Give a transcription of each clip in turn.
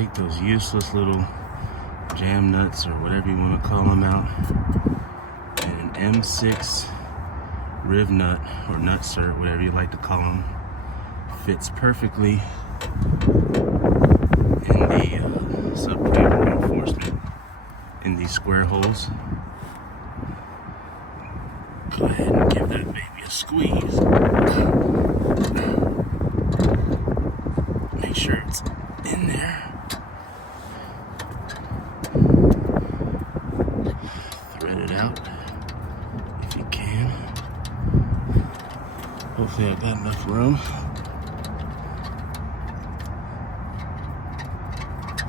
take those useless little jam nuts or whatever you want to call them out, and an M6 rivnut or nutsert, whatever you like to call them, fits perfectly in the subframe reinforcement in these square holes. Go ahead and give that baby a squeeze. Make sure it's in there. Thread it out if you can. Hopefully I got enough room.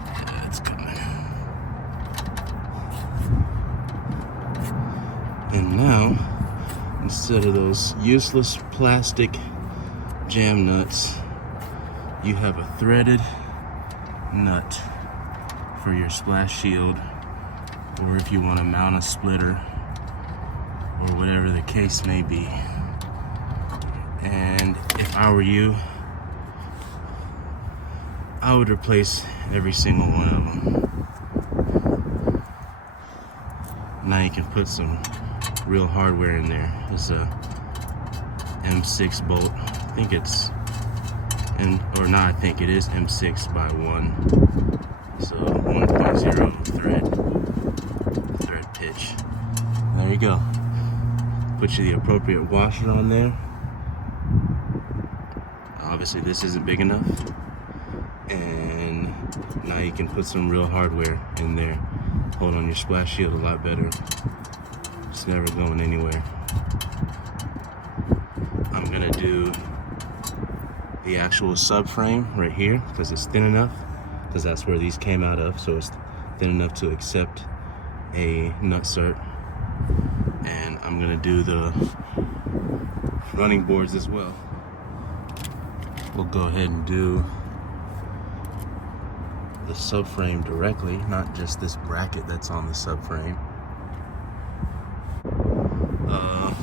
Yeah, it's coming. And now, instead of those useless plastic jam nuts, you have a threaded nut for your splash shield, or if you want to mount a splitter, or whatever the case may be. And if I were you, I would replace every single one of them. Now you can put some real hardware in there. There's a M6 bolt. I think it's it is M6 by 1. So 1.0 thread pitch. There you go. Put you the appropriate washer on there. Obviously this isn't big enough. And now you can put some real hardware in there. Hold on your splash shield a lot better. It's never going anywhere. I'm gonna do the actual subframe right here because it's thin enough, because that's where these came out of, so it's thin enough to accept a nutsert. And I'm gonna do the running boards as well. We'll go ahead and do the subframe directly, not just this bracket that's on the subframe.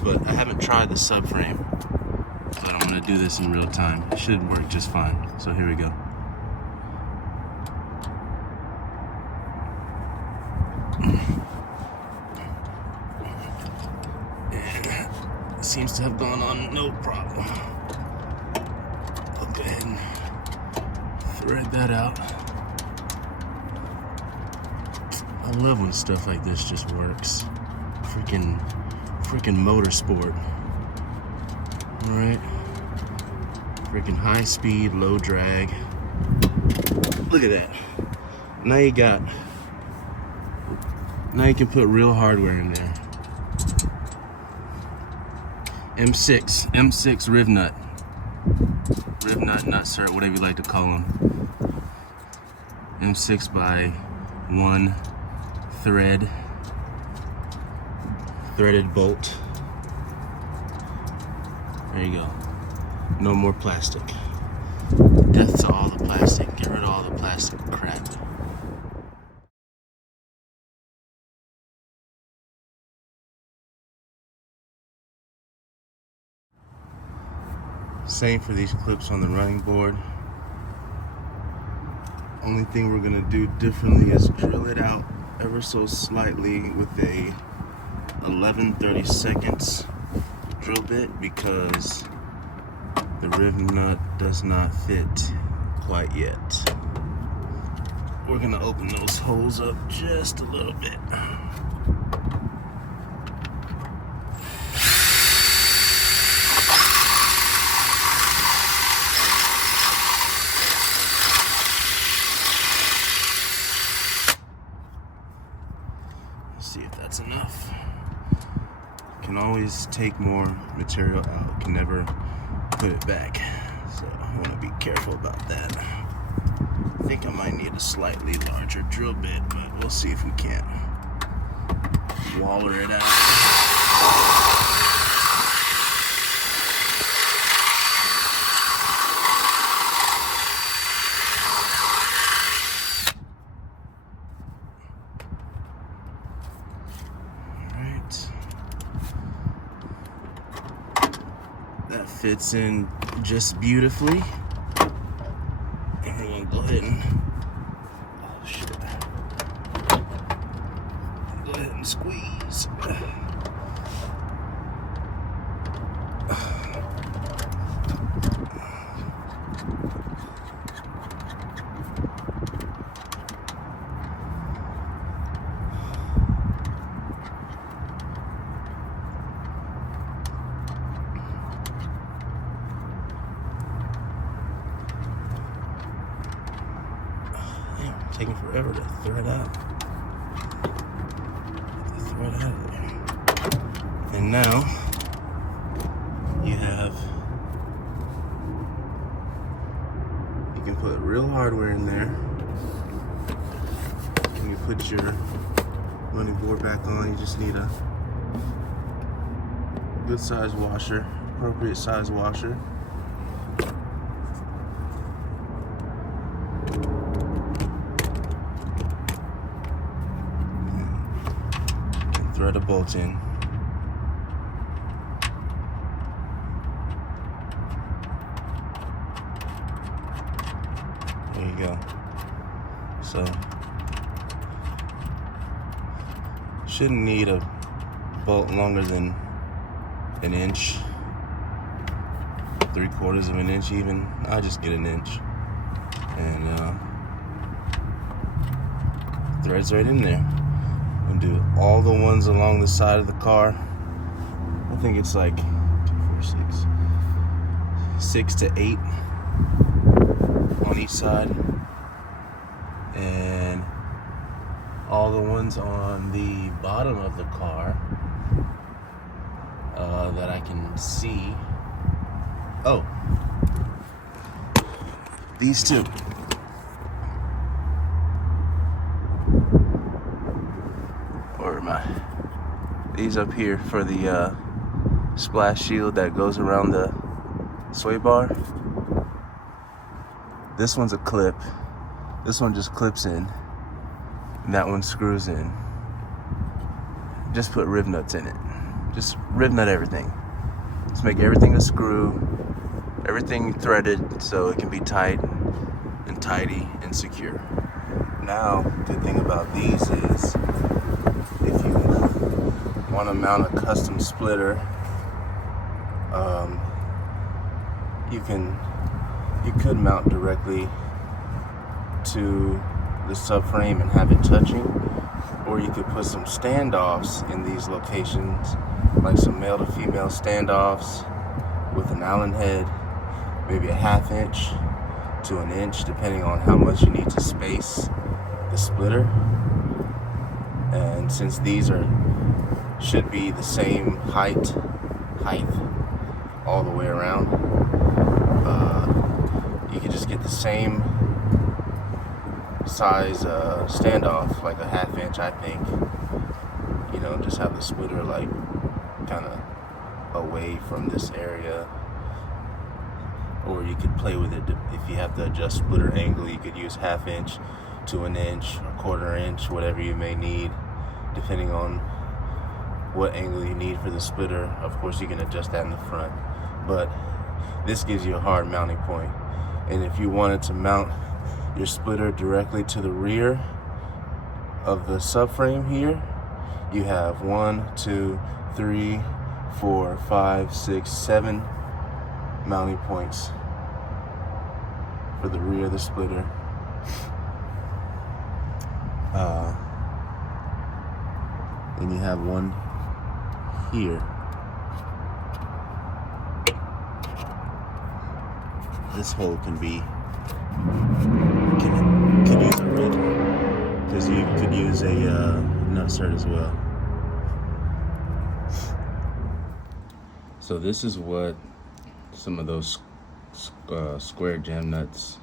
But I haven't tried the subframe, but I'm gonna do this in real time. It should work just fine. So here we go. And it seems to have gone on no problem. I'll go ahead and thread that out. I love when stuff like this just works. Freaking motorsport. Alright. Freaking high speed, low drag. Look at that. Now you can put real hardware in there. M6 rivnut. Rivnut, nutsert, whatever you like to call them. M6 by 1 threaded bolt. There you go. No more plastic. Death to all the plastic. Get rid of all the plastic crap. Same for these clips on the running board. Only thing we're gonna do differently is drill it out ever so slightly with a 11/32 drill bit, because the rivnut does not fit quite yet. We're gonna open those holes up just a little bit. See if that's enough. Can always take more material out, can never put it back, so I want to be careful about that. I think I might need a slightly larger drill bit, but we'll see if we can't waller it out. That fits in just beautifully. And we're gonna go ahead and and squeeze. Taking forever to thread out. Get the thread out of there. And now you can put real hardware in there. When you put your running board back on, you just need a good size washer, appropriate size washer. Thread a bolt in. There you go. So, shouldn't need a bolt longer than an inch, 3/4 of an inch even. I just get an inch, and threads right in there. And do all the ones along the side of the car. I think it's like 2, 4, 6 to 8 on each side, and all the ones on the bottom of the car that I can see. Oh, these two. These up here for the splash shield that goes around the sway bar. This one's a clip. This one just clips in. And that one screws in. Just put rivnuts in it. Just rivnut everything. Just make everything a screw. Everything threaded so it can be tight and tidy and secure. Now, the good thing about these is if you want to mount a custom splitter, you could mount directly to the subframe and have it touching, or you could put some standoffs in these locations, like some male to female standoffs with an Allen head, maybe a 1/2 inch to an inch, depending on how much you need to space the splitter. And since these should be the same height all the way around, you can just get the same size standoff, like a 1/2 inch, I think. You know, just have the splitter like kind of away from this area. Or you could play with it if you have to adjust splitter angle. You could use 1/2 inch to an inch, a 1/4 inch, whatever you may need, depending on what angle you need for the splitter. Of course, you can adjust that in the front, but this gives you a hard mounting point. And if you wanted to mount your splitter directly to the rear of the subframe here, you have 1, 2, 3, 4, 5, 6, 7 mounting points for the rear of the splitter. And you have one here. This hole could use a rig, because you could use a nutsert as well. So this is what some of those square jam nuts,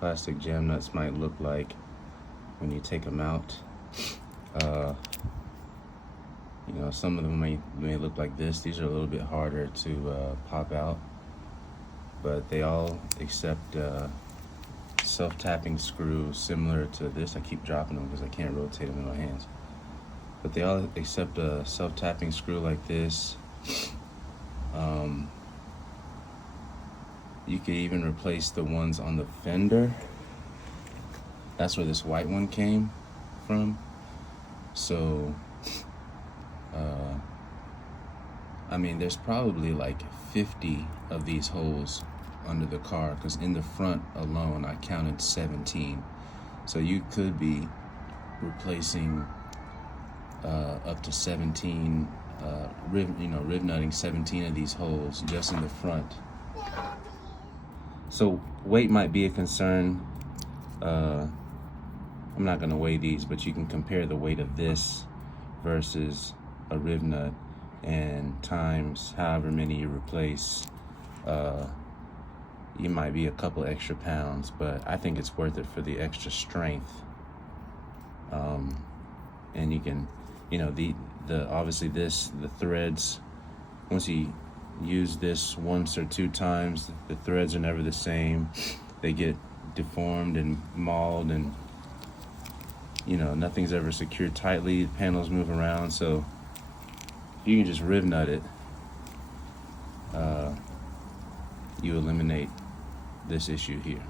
plastic jam nuts, might look like when you take them out. You know, some of them may look like this. These are a little bit harder to pop out, but they all accept self-tapping screw similar to this. I keep dropping them because I can't rotate them in my hands. But they all accept a self-tapping screw like this. You could even replace the ones on the fender. That's where this white one came from. So I mean, there's probably like 50 of these holes under the car, because in the front alone I counted 17. So you could be replacing up to 17 rivnutting 17 of these holes just in the front. So weight might be a concern. I'm not going to weigh these, but you can compare the weight of this versus a rivnut and times however many you replace. You might be a couple extra pounds, but I think it's worth it for the extra strength. And you can, obviously the threads, once you use this once or two times, the threads are never the same. They get deformed and mauled, and nothing's ever secured tightly. The panels move around, so you can just rivnut it. You eliminate this issue here.